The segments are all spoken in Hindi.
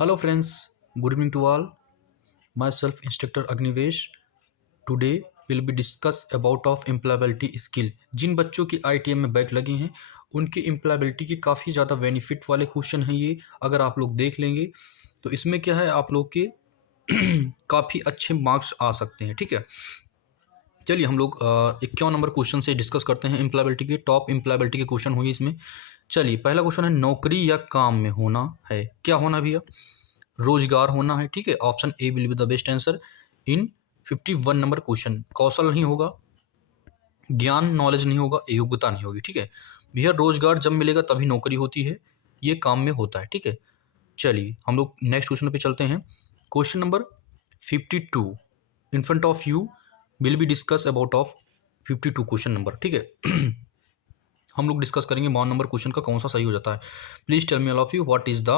Hello friends, good evening to all. Myself Instructor Agnivesh. Today will be discuss about of employability skill. जिन बच्चों की ITM में बैक लगे हैं उनकी employability के काफ़ी ज़्यादा बेनिफिट वाले क्वेश्चन हैं ये। अगर आप लोग देख लेंगे तो इसमें क्या है आप लोग के काफ़ी अच्छे मार्क्स आ सकते हैं। ठीक है, चलिए हम लोग 51 नंबर क्वेश्चन से डिस्कस करते हैं। एम्प्लॉयबिलिटी के टॉप एम्प्लॉयबिलिटी के क्वेश्चन हुई इसमें। चलिए पहला क्वेश्चन है नौकरी या काम में होना है, क्या होना भैया? रोजगार होना है। ठीक है, option a will be the best answer in 51 number question. कौशल नहीं होगा, ज्ञान नॉलेज नहीं होगा, योग्यता नहीं होगी। ठीक है भैया, रोजगार जब मिलेगा तभी नौकरी होती है, ये काम में होता है। ठीक है, चलिए हम लोग नेक्स्ट क्वेश्चन पे चलते हैं। Question number 52 in front of you will be discuss about of 52 question number. ठीक है हम लोग डिस्कस करेंगे 52 नंबर क्वेश्चन का कौन सा सही हो जाता है। Please tell me all of you what is the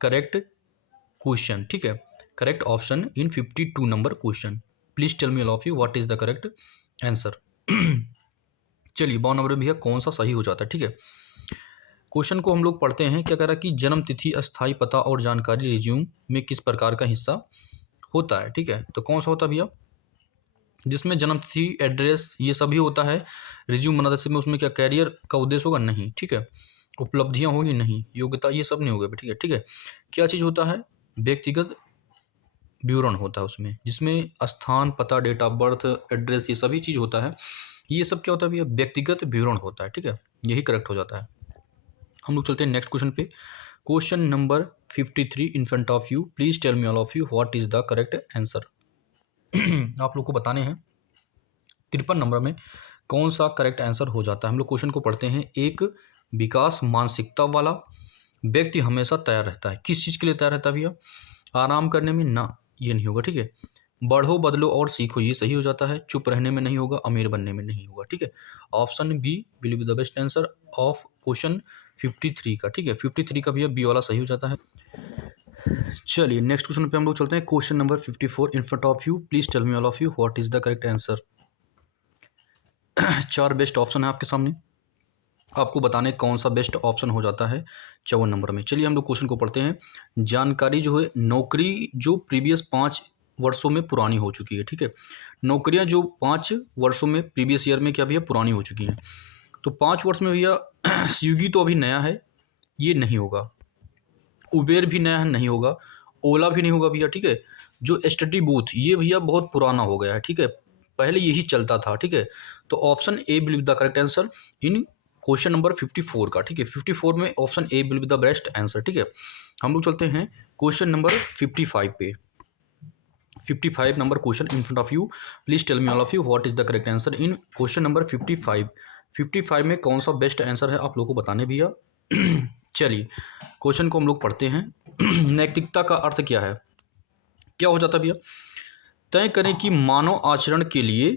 correct question. ठीक है, correct option in 52 number question. Please tell me all of you what is the correct answer. चलिए 52 नंबर में भैया कौन सा सही हो जाता है। ठीक है, क्वेश्चन को हम लोग पढ़ते हैं। क्या कह रहा है कि जन्म तिथि, अस्थाई पता और जानकारी रिज्यूम में किस प्रकार का हिस्सा होता है। ठीक है, तो कौन सा होता है भैया? जिसमें जन्म तिथि, एड्रेस ये सभी होता है। रिज्यूम बना में उसमें क्या कैरियर का उद्देश्य होगा? नहीं। ठीक है, उपलब्धियां होगी? नहीं। योग्यता ये सब नहीं होगा। ठीक है, ठीक है, क्या चीज़ होता है? व्यक्तिगत विवरण होता है उसमें, जिसमें स्थान, पता, डेट ऑफ बर्थ, एड्रेस ये सभी चीज़ होता है। ये सब क्या होता है भैया? व्यक्तिगत विवरण होता है। ठीक है, यही करेक्ट हो जाता है। हम लोग चलते हैं नेक्स्ट क्वेश्चन पे। Question number 53 in front of you. Please tell me all of you what is the correct answer. आप लोग को बताने हैं 53 नंबर में कौन सा करेक्ट आंसर हो जाता है। हम लोग क्वेश्चन को पढ़ते हैं। एक विकास मानसिकता वाला व्यक्ति हमेशा तैयार रहता है। किस चीज़ के लिए तैयार रहता है भैया? आराम करने में ना, ये नहीं होगा। ठीक है, बढ़ो बदलो और सीखो, ये सही हो जाता है। चुप रहने में नहीं होगा, अमीर बनने में नहीं होगा। ठीक है, option B will be the best answer of question 53 का। ठीक है, 53 का भैया बी वाला सही हो जाता है। चलिए नेक्स्ट क्वेश्चन पे हम लोग चलते हैं। Question number 54 in front of you. Please tell me all of you what is the correct answer. चार बेस्ट ऑप्शन है आपके सामने, आपको बताने कौन सा बेस्ट ऑप्शन हो जाता है 54 नंबर में। चलिए हम लोग क्वेश्चन को पढ़ते हैं। जानकारी जो है, नौकरी जो प्रीवियस 5 वर्षों में पुरानी हो चुकी है। ठीक है, नौकरियां जो 5 वर्षों में प्रीवियस ईयर में क्या भैया पुरानी हो चुकी हैं। तो 5 वर्ष में भैया स्विगी तो अभी नया है, ये नहीं होगा। उबेर भी नया है, नहीं होगा। ओला भी नहीं होगा भैया। ठीक है, जो स्टडी बूथ ये भैया बहुत पुराना हो गया है। ठीक है, पहले यही चलता था। ठीक है, तो option a will be the correct answer in question number 54 का। ठीक है, 54 में option a will be the best answer. ठीक है, हम लोग चलते हैं क्वेश्चन नंबर 55 पे। 55 number question in front of you. Please tell me all of you what is the correct answer in question number 55। 55 में कौन सा बेस्ट आंसर है आप लोगों को बताने भैया। चलिए क्वेश्चन को हम लोग पढ़ते हैं। नैतिकता का अर्थ क्या है? क्या हो जाता है भैया? तय करें कि मानव आचरण के लिए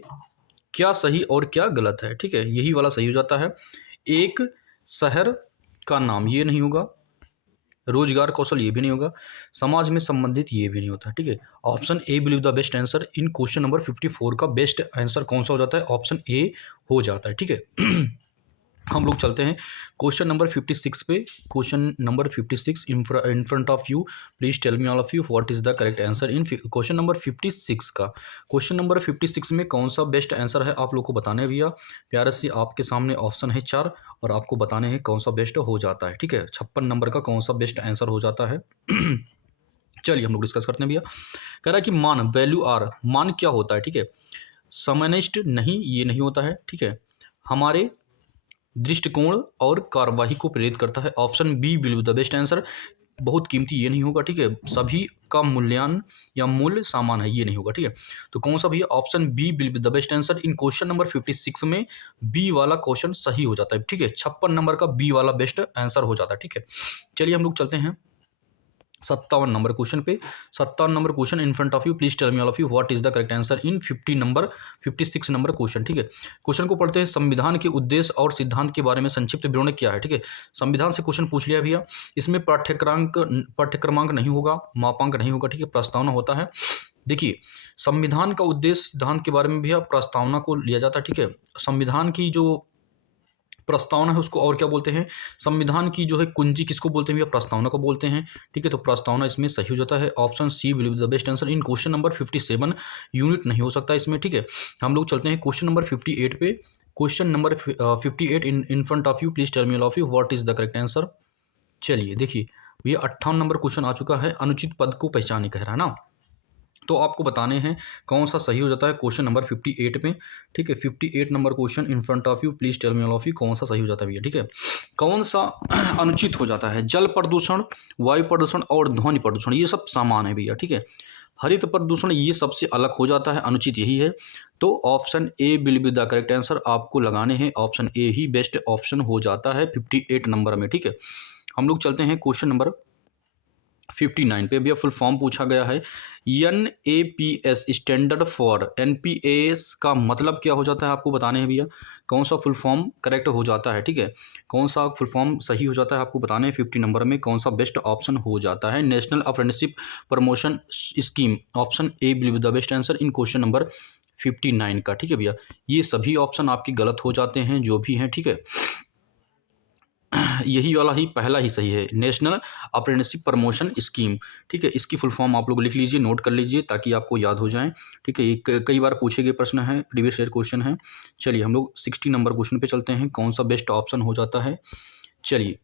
क्या सही और क्या गलत है। ठीक है, यही वाला सही हो जाता है। एक शहर का नाम, ये नहीं होगा। रोजगार कौशल, ये भी नहीं होगा। समाज में संबंधित, ये भी नहीं होता। ठीक है, option a will be the best answer in question number 54 का। बेस्ट आंसर कौन सा हो जाता है? ऑप्शन ए हो जाता है। ठीक है हम लोग चलते हैं क्वेश्चन नंबर 56 पे। Question number 56 in front of you. Please tell me all of you what is the correct answer in question number 56 का। क्वेश्चन नंबर 56 में कौन सा बेस्ट आंसर है आप लोग को बताने भैया। प्यारे से आपके सामने ऑप्शन है 4 और आपको बताने हैं कौन सा बेस्ट हो जाता है। ठीक है, 56 नंबर का कौन सा बेस्ट आंसर हो जाता है। चलिए हम लोग डिस्कस करते हैं भैया। कह रहा है कि मान, वैल्यू आर, मान क्या होता है? ठीक है, समयनिष्ठ नहीं, ये नहीं होता है। ठीक है, हमारे दृष्टिकोण और कार्यवाही को प्रेरित करता है। Option B will be the best answer. बहुत कीमती, ये नहीं होगा। ठीक है, सभी का मूल्यांकन या मूल्य समान है, ये नहीं होगा। ठीक है, तो कौन सा भैया? Option B will be the best answer in question number 56 में। बी वाला क्वेश्चन सही हो जाता है। ठीक है, 56 नंबर का बी वाला बेस्ट आंसर हो जाता है। ठीक है, चलिए हम लोग चलते हैं 57 नंबर क्वेश्चन पे। 57 number question in front of you. Please tell me all of you what is the correct answer in 56 number question. ठीक है, क्वेश्चन को पढ़ते हैं। संविधान के उद्देश्य और सिद्धांत के बारे में संक्षिप्त विवरण क्या है? ठीक है, संविधान से क्वेश्चन पूछ लिया भैया। इसमें पाठ्यक्रमांक नहीं होगा, मापांक नहीं होगा। ठीक है, प्रस्तावना होता है। देखिए, संविधान का उद्देश्य सिद्धांत के बारे में भैया प्रस्तावना को लिया जाता है। ठीक है, संविधान की जो प्रस्तावना है उसको और क्या बोलते हैं, संविधान की जो है कुंजी किसको बोलते हैं भैया, प्रस्तावना को बोलते हैं। ठीक है, तो प्रस्तावना इसमें सही हो जाता है। Option C will be the best answer. In question number 57 unit नहीं हो सकता इसमें। ठीक है, हम लोग चलते हैं क्वेश्चन नंबर 58 पे। Question number 58 in front of you, please tell me all of you what is the correct answer. चलिए देखिए भैया 58 नंबर क्वेश्चन आ चुका है, अनुचित पद को पहचाने कह रहा है ना, तो आपको बताने हैं कौन सा सही हो जाता है क्वेश्चन नंबर 58 में। ठीक है, 58 number question in front of you, please tell me all of you कौन सा सही हो जाता है भैया। ठीक है, कौन सा अनुचित हो जाता है, जल प्रदूषण, वायु प्रदूषण और ध्वनि प्रदूषण, ये सब सामान है भैया। ठीक है, हरित प्रदूषण ये सबसे अलग हो जाता है, अनुचित यही है। तो option a will be the correct answer आपको लगाने हैं, option a he best option हो जाता है 58 नंबर में। ठीक है, हम लोग चलते हैं क्वेश्चन नंबर 59 पे। भैया फुल फॉर्म पूछा गया है, NAPS स्टैंडर्ड फॉर, NPAS का मतलब क्या हो जाता है आपको बताने हैं भैया, कौन सा फुल फॉर्म करेक्ट हो जाता है। ठीक है, कौन सा फुल फॉर्म सही हो जाता है आपको बताने हैं 50 नंबर में, कौन सा बेस्ट ऑप्शन हो जाता है। National apprenticeship promotion scheme, option a will be the best answer in question number 59 का। ठीक है भैया, ये सभी ऑप्शन आपके गलत हो जाते हैं जो भी हैं। ठीक है, यही वाला ही पहला ही सही है, नेशनल अप्रेंटिसशिप प्रमोशन स्कीम। ठीक है, इसकी फुल फॉर्म आप लोग लिख लीजिए, नोट कर लीजिए ताकि आपको याद हो जाए। ठीक है, ये कई बार पूछे गए प्रश्न है, प्रीवियस ईयर क्वेश्चन है। चलिए हम लोग 60 नंबर क्वेश्चन पे चलते हैं, कौन सा बेस्ट ऑप्शन हो जाता है। चलिए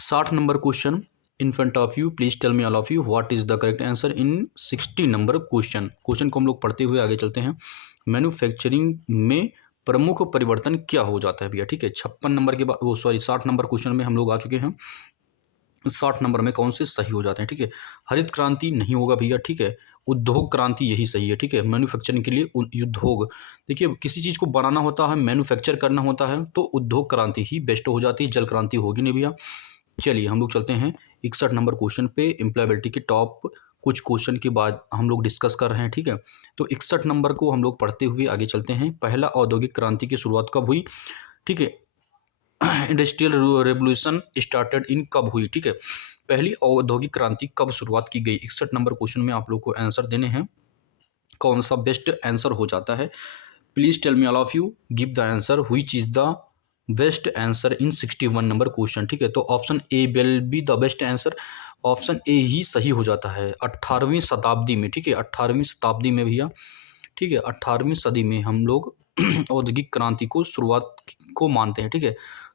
60 number question in front of you, please tell me all of you what is the correct answer in 60 number question को हम लोग पढ़ते हुए आगे चलते हैं। मैन्युफैक्चरिंग में प्रमुख परिवर्तन क्या हो जाता है भैया। ठीक है, 56 नंबर के बाद 60 नंबर क्वेश्चन में हम लोग आ चुके हैं। 60 नंबर में कौन से सही हो जाते हैं। ठीक है, हरित क्रांति नहीं होगा भैया। ठीक है, उद्योग क्रांति यही सही है। ठीक है, मैन्युफैक्चरिंग के लिए उद्योग, देखिए किसी चीज़ को बनाना होता है, मैन्युफैक्चर करना होता है, तो उद्योग क्रांति ही बेस्ट हो जाती है, जल क्रांति होगी नहीं भैया। चलिए हम लोग चलते हैं 61 नंबर क्वेश्चन पे, एम्प्लॉयबिलिटी के टॉप कुछ क्वेश्चन के बाद हम लोग डिस्कस कर रहे हैं। ठीक है, तो 61 नंबर को हम लोग पढ़ते हुए आगे चलते हैं। पहला औद्योगिक क्रांति की शुरुआत कब हुई। ठीक है, इंडस्ट्रियल रेवोल्यूशन स्टार्टेड इन कब हुई। ठीक है, पहली औद्योगिक क्रांति कब शुरुआत की गई। 61 नंबर क्वेश्चन में आप लोग को आंसर देने हैं, कौन सा बेस्ट आंसर हो जाता है। Please tell me all of you, give the answer which is the best answer in 61 number question. ठीक है, तो option a will be the best answer, option a ही सही हो जाता है 18वीं शताब्दी में। ठीक है, 18वीं शताब्दी में भैया। ठीक है, 18वीं सदी में हम लोग औद्योगिक क्रांति को शुरुआत को मानते हैं। ठीक है,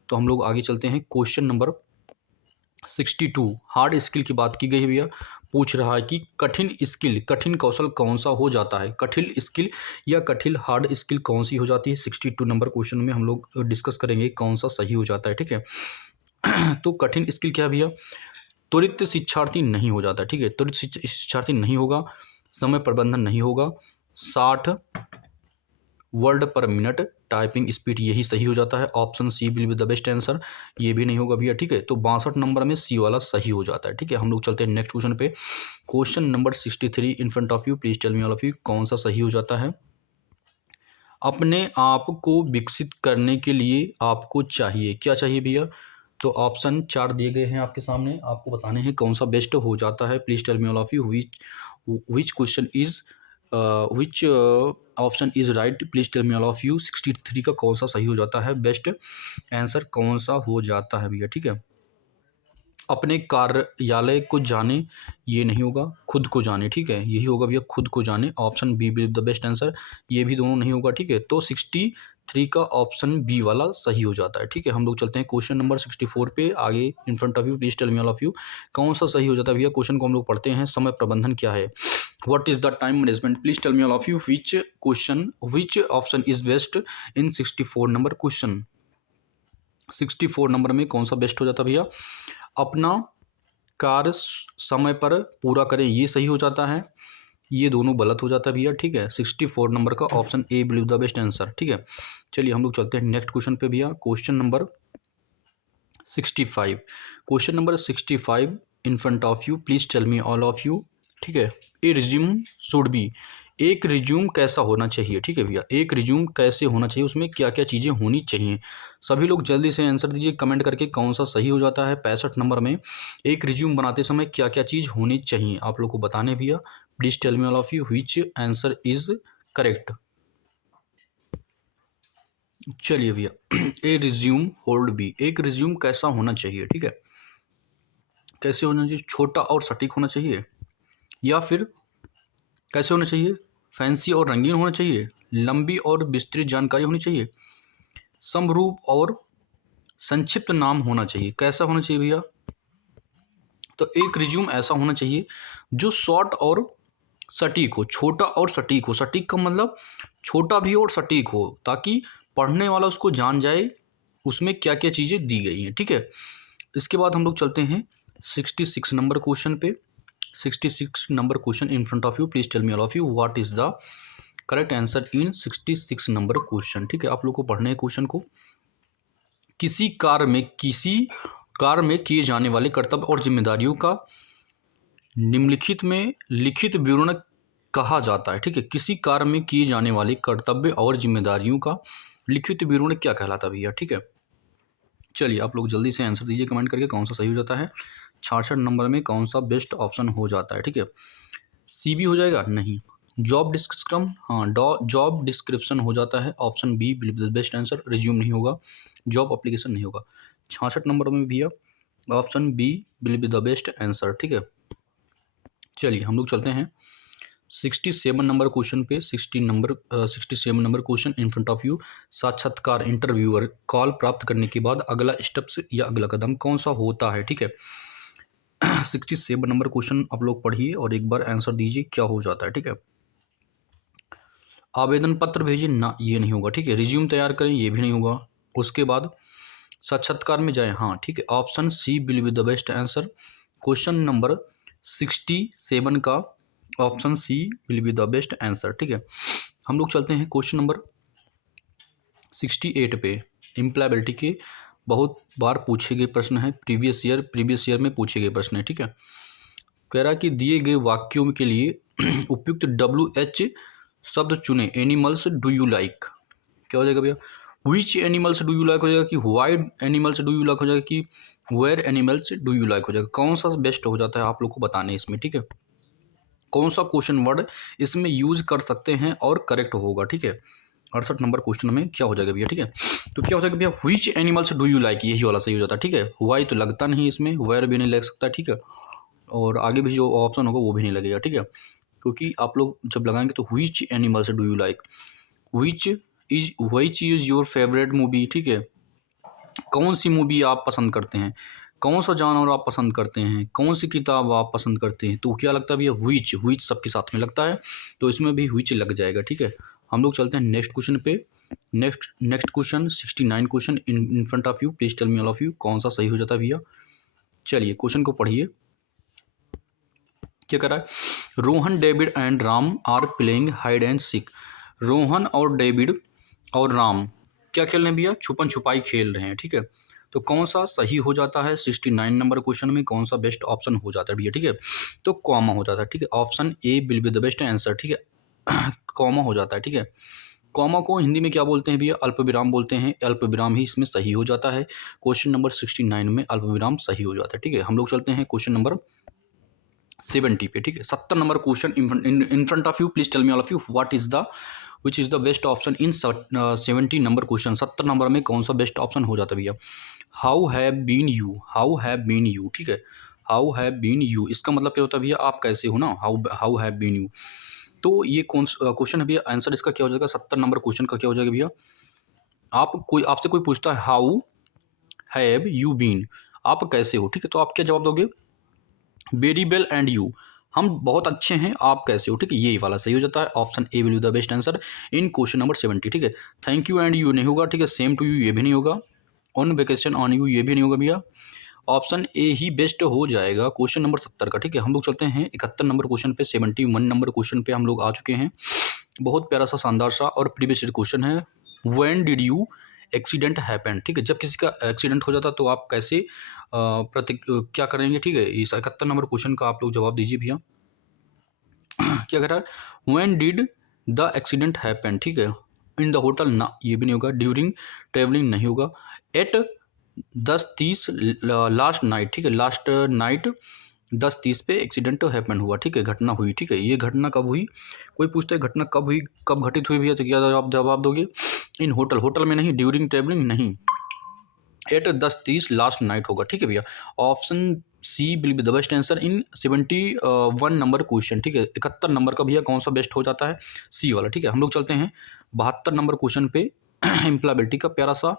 तो हम लोग आगे चलते हैं क्वेश्चन नंबर 62। हार्ड स्किल की बात की गई है भैया, पूछ रहा है कि कठिन स्किल, कठिन कौशल कौन सा हो जाता है, कठिन स्किल या कठिन हार्ड स्किल कौन सी हो जाती है। 62 नंबर क्वेश्चन में हम लोग डिस्कस करेंगे कौन सा सही हो जाता है। ठीक है, तो कठिन स्किल क्या है भैया, त्वरित शिक्षार्थी नहीं हो जाता। ठीक है, त्वरित शिक्षार्थी नहीं होगा, समय प्रबंधन नहीं होगा, 60 वर्ड पर मिनट टाइपिंग स्पीड यही सही हो जाता है, option C will be the best answer. ये भी नहीं होगा भैया। ठीक है, तो 62 नंबर में सी वाला सही हो जाता है। ठीक है, हम लोग चलते हैं नेक्स्ट क्वेश्चन पे। Question number 63 in front of you, please tell me all of you कौन सा सही हो जाता है। अपने आप को विकसित करने के लिए आपको चाहिए, क्या चाहिए भैया, तो ऑप्शन 4 दिए गए हैं आपके सामने, आपको बताने हैं कौन सा बेस्ट हो जाता है। Please tell me all of you which question is which option is right, please tell me all of you 63 का कौन सा सही हो जाता है, बेस्ट आंसर कौन सा हो जाता है भैया। ठीक है, अपने कार्यालय को जाने ये नहीं होगा, खुद को जाने। ठीक है, यही होगा भैया, खुद को जाने, option B will the best answer. ये भी दोनों नहीं होगा। ठीक है, तो 63 का ऑप्शन बी वाला सही हो जाता है। ठीक है, हम लोग चलते हैं क्वेश्चन नंबर 64 पे आगे in front of you, please tell me all of you कौन सा सही हो जाता है भैया। क्वेश्चन को हम लोग पढ़ते हैं, समय प्रबंधन क्या है, what is the time management, please tell me all of you which option is best in 64 number question. 64 number में कौन सा बेस्ट हो जाता है भैया, अपना कार्य समय पर पूरा करें ये सही हो जाता है, ये दोनों गलत हो जाता है भैया। ठीक है, 64 नंबर का option a will be the best answer. ठीक है, चलिए हम लोग चलते हैं नेक्स्ट क्वेश्चन पे भैया, question number 65। Question number 65 in front of you, please tell me all of you. ठीक है, ए रिज्यूम शुड बी, एक रिज्यूम कैसा होना चाहिए। ठीक है भैया, एक रिज्यूम कैसे होना चाहिए, उसमें क्या क्या चीज़ें होनी चाहिए। सभी लोग जल्दी से आंसर दीजिए कमेंट करके कौन सा सही हो जाता है। 65 नंबर में एक रिज्यूम बनाते समय क्या क्या चीज़ होनी चाहिए आप लोग को बताने भैया, please tell me all of you which answer is correct. चलिए भैया, ए रिज्यूम होल्ड बी, एक रिज्यूम कैसा होना चाहिए, ठीक है, कैसे होना चाहिए, छोटा और सटीक होना चाहिए, या फिर कैसे होना चाहिए, फैंसी और रंगीन होना चाहिए, लंबी और विस्तृत जानकारी होनी चाहिए, समरूप और संक्षिप्त नाम होना चाहिए। कैसा होना चाहिए भैया, तो एक रिज्यूम ऐसा होना चाहिए जो शॉर्ट और सटीक हो, छोटा और सटीक हो। सटीक का मतलब छोटा भी हो और सटीक हो, ताकि पढ़ने वाला उसको जान जाए उसमें क्या क्या चीज़ें दी गई हैं, ठीक है। इसके बाद हम लोग चलते हैं 66 नंबर क्वेश्चन पे। 66 number question in front of you, please tell me all of you what is the correct answer in 66 number question, ठीक है। आप लोग को पढ़ने हैं क्वेश्चन को। किसी कार्य में किए जाने वाले कर्तव्य और जिम्मेदारियों का निम्नलिखित में लिखित विवरण कहा जाता है, ठीक है। किसी कार्य में किए जाने वाले कर्तव्य और जिम्मेदारियों का लिखित विवरण क्या कहलाता है भैया, ठीक है। चलिए आप लोग जल्दी से आंसर दीजिए कमेंट करके, कौन सा सही हो जाता है। 66 नंबर में कौन सा बेस्ट ऑप्शन हो जाता है, ठीक है। सी बी हो जाएगा, नहीं। जॉब डिस्क्रिप्शन, हाँ, जॉब डिस्क्रिप्शन हो जाता है, option B best answer. Resume नहीं होगा, जॉब एप्लीकेशन नहीं होगा। 66 नंबर में भैया option B will be the best answer, ठीक है। चलिए हम लोग चलते हैं 67 नंबर क्वेश्चन पे। 67 number question in front of you. साक्षात्कार इंटरव्यूअर कॉल प्राप्त करने के बाद अगला स्टेप्स या अगला कदम कौन सा होता है, ठीक है। 67 नंबर क्वेश्चन आप लोग पढ़िए और एक बार आंसर दीजिए क्या हो जाता है, ठीक है। आवेदन पत्र भेजिए, ना ये नहीं होगा, ठीक है। रिज्यूम तैयार करें, ये भी नहीं होगा। उसके बाद साक्षात्कार में जाएं, हाँ ठीक है, option C will be the best answer. Question number 67 का option C will be the best answer, ठीक है। हम लोग चलते हैं क्वेश्चन नंबर 68 पे। एम्प्लॉयबिलिटी के बहुत बार पूछे गए प्रश्न है, प्रीवियस ईयर में पूछे गए प्रश्न है, ठीक है। कह रहा है कि दिए गए वाक्यों के लिए उपयुक्त WH शब्द चुने। एनिमल्स डू यू लाइक, क्या हो जाएगा भैया, which animals do you like हो जाएगा, कि wide animals do you like हो जाएगा, कि where animals do you like हो जाएगा। कौन सा बेस्ट हो जाता है आप लोग को बताने इसमें, ठीक है। कौन सा क्वेश्चन वर्ड इसमें यूज कर सकते हैं और करेक्ट होगा, ठीक है। 68 नंबर क्वेश्चन में क्या हो जाएगा भैया, ठीक है। तो क्या हो जाएगा भैया, which animals do you like, यही वाला सही हो जाता है, ठीक है। वाई तो लगता नहीं इसमें, वेयर भी नहीं लग सकता, ठीक है। और आगे भी जो ऑप्शन होगा वो भी नहीं लगेगा, ठीक है। क्योंकि आप लोग जब लगाएंगे तो which animals do you like, which is your favourite movie, ठीक है। कौन सी मूवी आप पसंद करते हैं, कौन सा जानवर आप पसंद करते हैं, कौन सी किताब आप पसंद करते हैं। तो क्या लगता है भैया, व्हिच सबके साथ में लगता है, तो इसमें भी व्हिच लग जाएगा, ठीक है। हम लोग चलते हैं नेक्स्ट क्वेश्चन पे। Next question 69 question in front of you, please tell me all of you कौन सा सही हो जाता है भैया। चलिए क्वेश्चन को पढ़िए, क्या कर रहा है। Rohan, David and Ram are playing hide and seek. Rohan और डेविड और राम क्या खेल रहे हैं भैया, छुपन छुपाई खेल रहे हैं, ठीक है। तो कौन सा सही हो जाता है 69 नंबर क्वेश्चन में, कौन सा बेस्ट ऑप्शन हो जाता है भैया, ठीक है। तो कॉमा हो जाता है, ठीक है। Option a will be the best answer, ठीक है। कॉमा हो जाता है, ठीक है। कॉमा को हिंदी में क्या बोलते हैं भैया, अल्प विराम बोलते हैं। अल्प विराम ही इसमें सही हो जाता है। क्वेश्चन नंबर 69 में अल्प विराम सही हो जाता है, ठीक है। हम लोग चलते हैं क्वेश्चन नंबर 70 पे, ठीक है। 70 number question in front of you, please tell me all of you what is the which is the best option in 70 number question. 70 number में कौन सा बेस्ट ऑप्शन हो जाता है भैया। How have been you, how have been you, ठीक है। हाउ हैव बीन यू, इसका मतलब क्या होता है भैया, आप कैसे हो ना, हाउ हैव बीन यू। तो ये कौन क्वेश्चन है भैया, आंसर इसका क्या हो जाएगा, 70 नंबर क्वेश्चन का क्या हो जाएगा भैया। आपसे कोई पूछता है हाउ हैव यू बीन, आप कैसे हो, ठीक है। तो आप क्या जवाब दोगे, वेरी वेल एंड यू, हम बहुत अच्छे हैं, आप कैसे हो, ठीक है। ये वाला सही हो जाता है। Option a will be the best answer in question number 70, ठीक है। थैंक यू एंड यू नहीं होगा, ठीक है। सेम टू यू ये भी नहीं होगा। ऑन वेकेशन ऑन यू ये भी नहीं होगा भैया। ऑप्शन ए ही बेस्ट हो जाएगा क्वेश्चन नंबर 70 का, ठीक है। हम लोग चलते हैं 71 नंबर क्वेश्चन पे। 71 नंबर क्वेश्चन पे हम लोग आ चुके हैं। बहुत प्यारा सा शानदार सा और प्रीवियस क्वेश्चन है। When did you accident happen, ठीक है। जब किसी का एक्सीडेंट हो जाता तो आप कैसे क्या करेंगे, ठीक है। इस 71 नंबर क्वेश्चन का आप लोग जवाब दीजिए भैया। क्या कह रहा है, when did the accident happen, ठीक है। इन द होटल, ना ये भी नहीं होगा। ड्यूरिंग ट्रेवलिंग नहीं होगा। एट 10:30 लास्ट नाइट, ठीक है। लास्ट नाइट 10:30 पे एक्सीडेंट हैपन हुआ, ठीक है, घटना हुई, ठीक है। ये घटना कब हुई? कोई पूछता है घटना कब हुई, कब घटित हुई भैया, तो क्या जवाब दोगे? इन होटल, होटल में नहीं, ड्यूरिंग ट्रेवलिंग नहीं, एट 10:30 लास्ट नाइट होगा, ठीक है भैया। Option C will be the best answer in 71 number question, ठीक है। 71 नंबर का भैया कौन सा बेस्ट हो जाता है? सी वाला, ठीक है। हम लोग चलते हैं 72 नंबर क्वेश्चन पे। एम्प्लॉयबिलिटी का प्यारा सा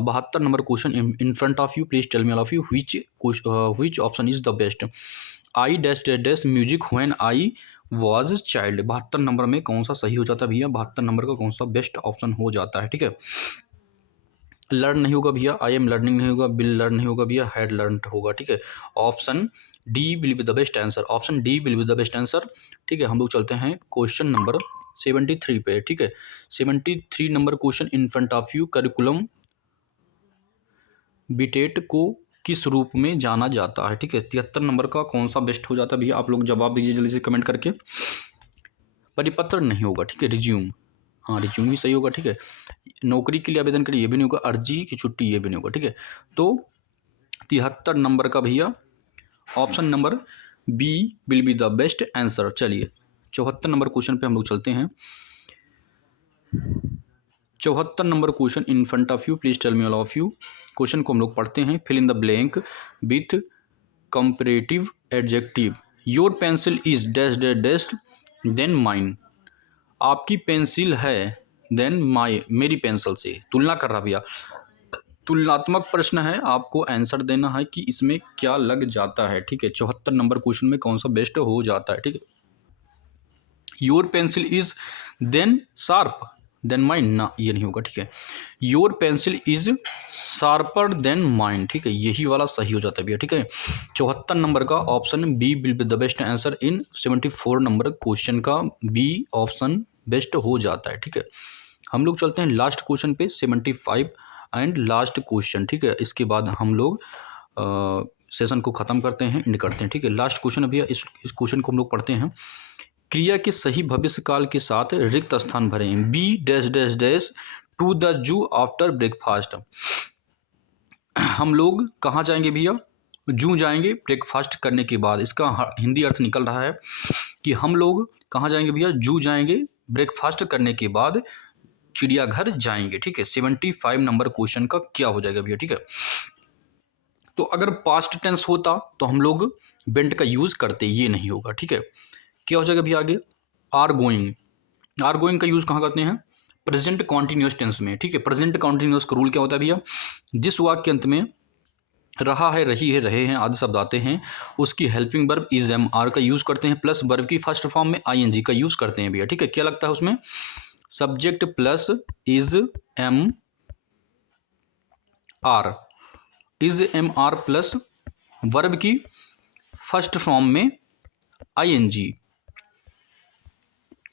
72 number question in front of you, please tell me all of you which option is the best. I dash dash dash music when I was child. 72 number में कौन सा सही हो जाता है भैया? 72 नंबर का कौन सा बेस्ट ऑप्शन हो जाता है, ठीक है। लर्न नहीं होगा भैया, आई एम लर्निंग नहीं होगा, बिल लर्न नहीं होगा भैया, हैड लर्न होगा, ठीक है। Option D will be the best answer, option D will be the best answer, ठीक है। हम लोग चलते हैं क्वेश्चन नंबर 73 पे, ठीक है। 73 number question in front of you, curriculum BTET को किस रूप में जाना जाता है, ठीक है। 73 नंबर का कौन सा बेस्ट हो जाता है भैया? आप लोग जवाब दीजिए जल्दी से कमेंट करके। परिपत्र नहीं होगा, ठीक है, रिज्यूम, हाँ रिज्यूम भी सही होगा, ठीक है। नौकरी के लिए आवेदन करिए, ये भी नहीं होगा। अर्जी की छुट्टी, ये भी नहीं होगा, ठीक है। तो 73 नंबर का भैया option number B will be the best answer. चलिए 74 नंबर क्वेश्चन पे हम लोग चलते हैं। 74 number question in front of you, please tell me all of you. Question को हम लोग पढ़ते हैं। Fill in the blank with comparative adjective. Your pencil is dash dash dash than mine. आपकी पेंसिल है देन मेरी पेंसिल से तुलना कर रहा भैया। तुलनात्मक प्रश्न है, आपको आंसर देना है कि इसमें क्या लग जाता है, ठीक है। 74 नंबर क्वेश्चन में कौन सा बेस्ट हो जाता है, ठीक है। Your pencil is than sharp than mine, ना ये नहीं होगा, ठीक है। Your pencil is sharper than mine, ठीक है, यही वाला सही हो जाता है भैया, ठीक है। 74 नंबर का option B will be the best answer in 74 number question का बी ऑप्शन बेस्ट हो जाता है, ठीक है। हम लोग चलते हैं लास्ट क्वेश्चन पे 75 एंड लास्ट क्वेश्चन, ठीक है। इसके बाद हम लोग सेशन को ख़त्म करते हैं, एंड करते हैं, ठीक है। लास्ट क्वेश्चन भैया, इस क्वेश्चन को हम लोग पढ़ते हैं। क्रिया के सही भविष्य काल के साथ रिक्त स्थान भरें। B dash dash dash to the zoo after breakfast. हम लोग कहाँ जाएंगे भैया? जू जाएंगे ब्रेकफास्ट करने के बाद। इसका हिंदी अर्थ निकल रहा है कि हम लोग कहाँ जाएंगे भैया? जू जाएंगे ब्रेकफास्ट करने के बाद चिड़ियाघर जाएंगे, ठीक है। 75 नंबर क्वेश्चन का क्या हो जाएगा भैया, ठीक है। तो अगर पास्ट टेंस होता तो हम लोग वेंट का यूज करते, ये नहीं होगा, ठीक है। क्या हो जाएगा भैया आगे? Are going. आर गोइंग का यूज कहाँ करते हैं? प्रेजेंट कॉन्टिन्यूस टेंस में, ठीक है। प्रेजेंट कॉन्टिन्यूस का रूल क्या होता है भैया? जिस वाक्य के अंत में रहा है, रही है, रहे हैं आदि शब्द आते हैं, उसकी helping verb is am are का यूज करते हैं, प्लस वर्ब की फर्स्ट फॉर्म में आईएनजी का यूज करते हैं भैया, ठीक है। क्या लगता है उसमें? Subject plus is am are, is am are plus verb की फर्स्ट फॉर्म में आईएनजी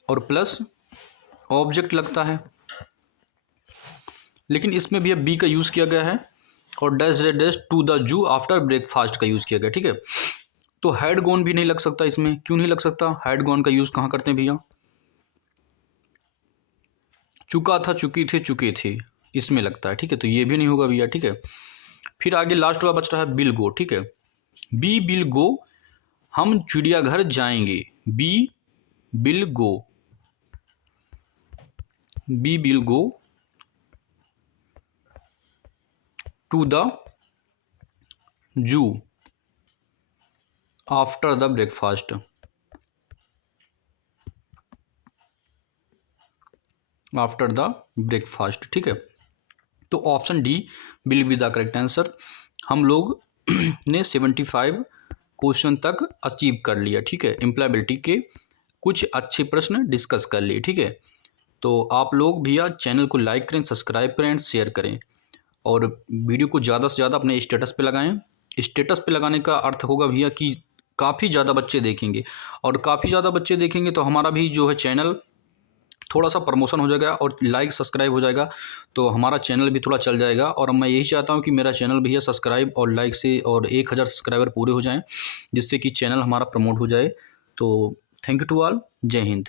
और प्लस ऑब्जेक्ट लगता है। लेकिन इसमें भी अब बी का यूज़ किया गया है और dash dash dash to the zoo after breakfast का यूज़ किया गया, ठीक है। तो हैड गॉन भी नहीं लग सकता इसमें। क्यों नहीं लग सकता? हैड गॉन का यूज़ कहाँ करते हैं भैया? चुका था, चुकी थे, चुके थे, इसमें लगता है, ठीक है। तो ये भी नहीं होगा भैया, ठीक है। फिर आगे लास्ट वाला बच रहा है बिल गो, ठीक है। बी विल गो, हम चिड़ियाघर जाएंगे। We will go, we will go to the zoo after the breakfast, after the breakfast, ठीक है। तो option D will be the correct answer. हम लोग ने 75 क्वेश्चन तक अचीव कर लिया, ठीक है। एम्प्लॉयबिलिटी के कुछ अच्छे प्रश्न डिस्कस कर लिए, ठीक है। तो आप लोग भैया चैनल को लाइक करें, सब्सक्राइब करें एंड शेयर करें, और वीडियो को ज़्यादा से ज़्यादा अपने स्टेटस पे लगाएं। स्टेटस पे लगाने का अर्थ होगा भैया कि काफ़ी ज़्यादा बच्चे देखेंगे, और काफ़ी ज़्यादा बच्चे देखेंगे तो हमारा भी जो है चैनल थोड़ा सा प्रमोशन हो जाएगा और लाइक सब्सक्राइब हो जाएगा, तो हमारा चैनल भी थोड़ा चल जाएगा। और मैं यही चाहता हूँ कि मेरा चैनल भैया सब्सक्राइब और लाइक से और 1000 सब्सक्राइबर पूरे हो जाएं, जिससे कि चैनल हमारा प्रमोट हो जाए। तो थैंक यू टू ऑल, जय हिंद।